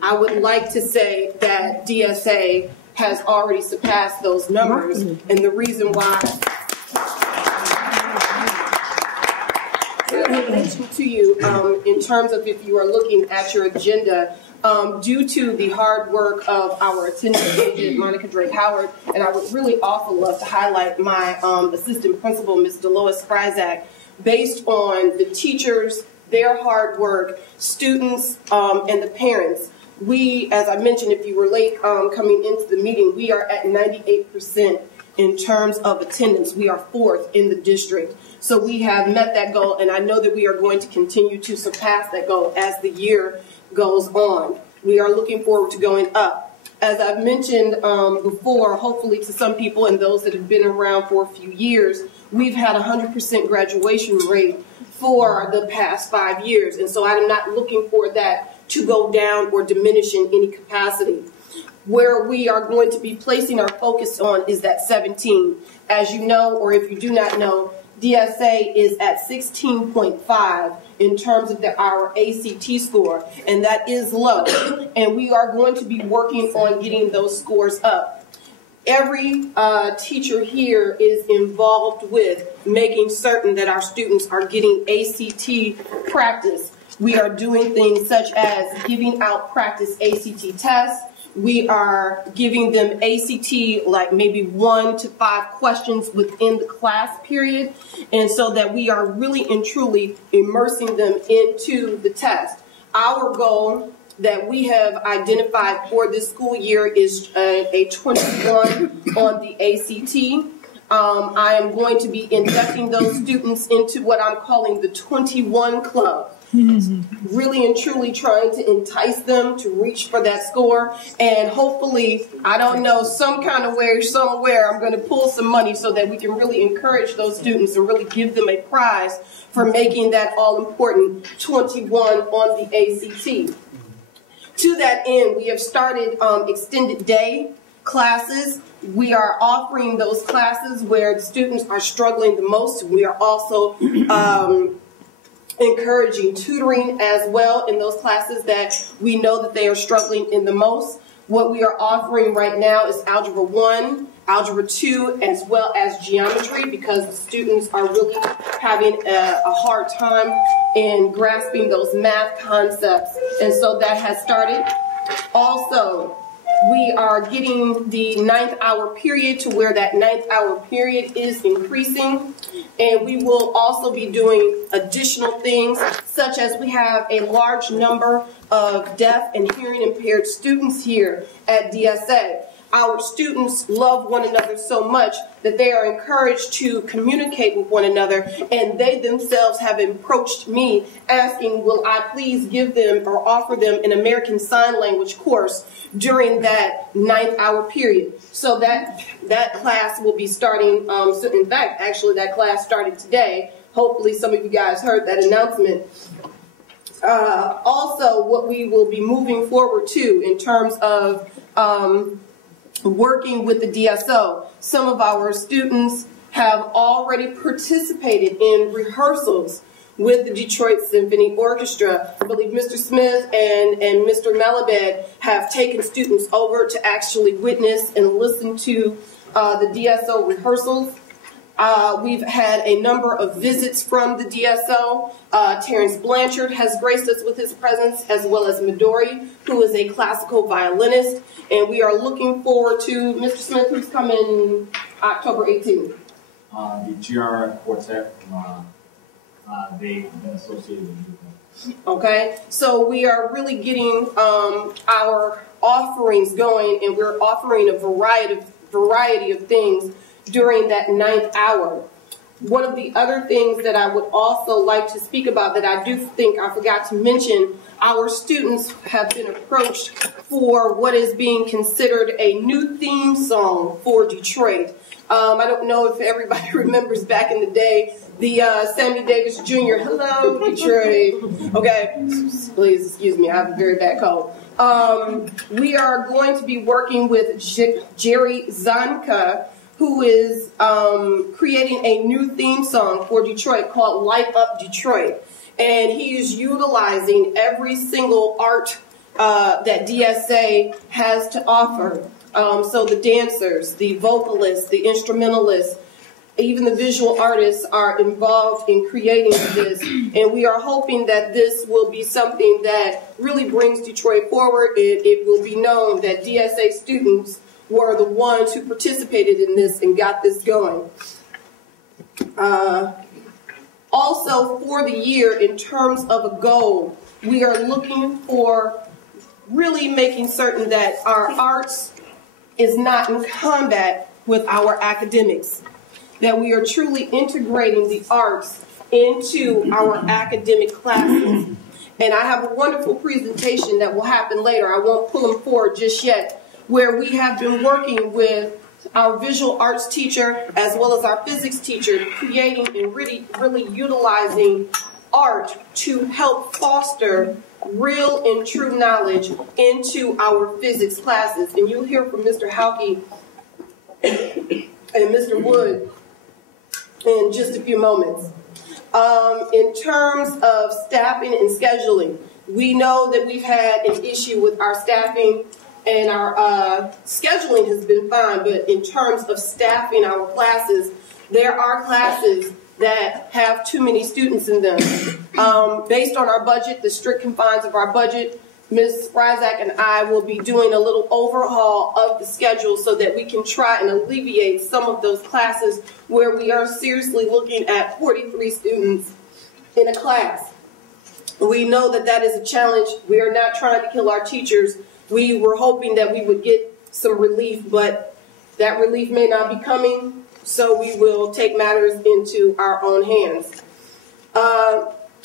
I would like to say that DSA has already surpassed those numbers, and the reason why I mentioned to you in terms of if you are looking at your agenda, due to the hard work of our attendance agent, Monica Drake Howard, and I would really also love to highlight my assistant principal, Ms. Delois Fryzak, based on the teachers, their hard work, students, and the parents. We, as I mentioned, if you were late coming into the meeting, we are at 98% in terms of attendance. We are 4th in the district. So we have met that goal, and I know that we are going to continue to surpass that goal as the year goes on. We are looking forward to going up. As I've mentioned before, hopefully to some people and those that have been around for a few years, we've had a 100% graduation rate for the past 5 years. And so I'm not looking for that to go down or diminish in any capacity. Where we are going to be placing our focus on is that 17. As you know, or if you do not know, DSA is at 16.5 in terms of our ACT score, and that is low. And we are going to be working on getting those scores up. Every teacher here is involved with making certain that our students are getting ACT practice. We are doing things such as giving out practice ACT tests. We are giving them ACT, like maybe 1 to 5 questions within the class period, and so that we are really and truly immersing them into the test. Our goal that we have identified for this school year is a 21 on the ACT. I am going to be inducting those students into what I'm calling the 21 Club. Really and truly trying to entice them to reach for that score, and hopefully, I don't know, some kind of way, somewhere, I'm going to pull some money so that we can really encourage those students and really give them a prize for making that all-important 21 on the ACT. To that end, we have started extended day classes. We are offering those classes where the students are struggling the most. We are also encouraging tutoring as well in those classes that we know that they are struggling in the most. What we are offering right now is Algebra 1, Algebra 2, as well as geometry, because the students are really having a hard time in grasping those math concepts. And so that has started. Also, we are getting the 9th hour period to where that 9th hour period is increasing. And we will also be doing additional things, such as we have a large number of deaf and hearing impaired students here at DSA. Our students love one another so much that they are encouraged to communicate with one another, and they themselves have approached me asking, will I please give them or offer them an American Sign Language course during that 9th hour period. So that class will be starting, so in fact, actually that class started today. Hopefully some of you guys heard that announcement. Also, what we will be moving forward to in terms of working with the DSO. Some of our students have already participated in rehearsals with the Detroit Symphony Orchestra. I believe Mr. Smith and Mr. Malabed have taken students over to actually witness and listen to the DSO rehearsals. We've had a number of visits from the DSO. Terrence Blanchard has graced us with his presence, as well as Midori, who is a classical violinist. And we are looking forward to Mr. Smith, who's coming October 18th. The GR Quartet, they've been associated with it. Okay, so we are really getting our offerings going, and we're offering a variety of things during that 9th hour. One of the other things that I would also like to speak about that I do think I forgot to mention, our students have been approached for what is being considered a new theme song for Detroit. I don't know if everybody remembers back in the day, the Sammy Davis Jr. Hello, Detroit. Okay, please excuse me, I have a very bad cold. We are going to be working with Jerry Zanka, who is creating a new theme song for Detroit called Light Up Detroit. And he is utilizing every single art that DSA has to offer. So the dancers, the vocalists, the instrumentalists, even the visual artists are involved in creating this. And we are hoping that this will be something that really brings Detroit forward. It will be known that DSA students were the ones who participated in this and got this going. Also, for the year, in terms of a goal, we are looking for really making certain that our arts is not in combat with our academics, that we are truly integrating the arts into our academic classes. And I have a wonderful presentation that will happen later. I won't pull them forward just yet, where we have been working with our visual arts teacher as well as our physics teacher, creating and really utilizing art to help foster real and true knowledge into our physics classes. And you'll hear from Mr. Halke and Mr. Wood in just a few moments. In terms of staffing and scheduling, we know that we've had an issue with our staffing, and our scheduling has been fine, but in terms of staffing our classes, there are classes that have too many students in them. Based on our budget, the strict confines of our budget, Ms. Ryzak and I will be doing a little overhaul of the schedule so that we can try and alleviate some of those classes where we are seriously looking at 43 students in a class. We know that that is a challenge. We are not trying to kill our teachers. We were hoping that we would get some relief, but that relief may not be coming, so we will take matters into our own hands.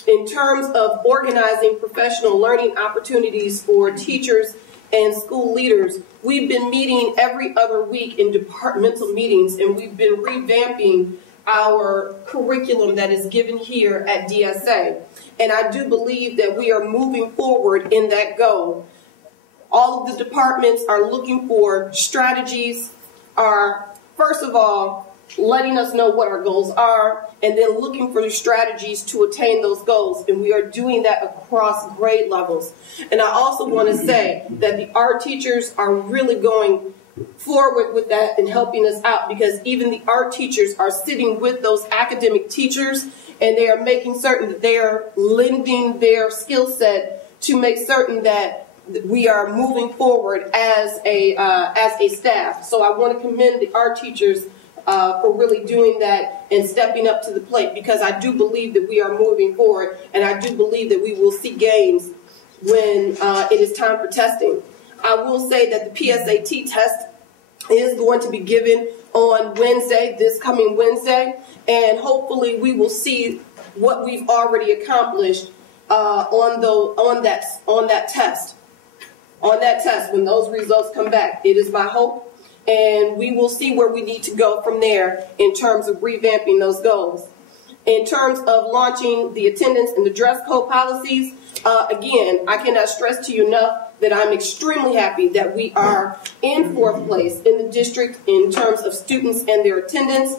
In terms of organizing professional learning opportunities for teachers and school leaders, we've been meeting every other week in departmental meetings, and we've been revamping our curriculum that is given here at DSA. And I do believe that we are moving forward in that goal. All of the departments are looking for strategies, are, first of all, letting us know what our goals are, and then looking for the strategies to attain those goals. And we are doing that across grade levels. And I also want to say that the art teachers are really going forward with that and helping us out, because even the art teachers are sitting with those academic teachers, and they are making certain that they are lending their skill set to make certain that we are moving forward as a staff. So I want to commend the art teachers for really doing that and stepping up to the plate, because I do believe that we are moving forward, and I do believe that we will see gains when it is time for testing. I will say that the PSAT test is going to be given on Wednesday, this coming Wednesday, and hopefully we will see what we've already accomplished on that test. On that test, when those results come back, it is my hope. And we will see where we need to go from there in terms of revamping those goals. In terms of launching the attendance and the dress code policies, again, I cannot stress to you enough that I'm extremely happy that we are in 4th place in the district in terms of students and their attendance.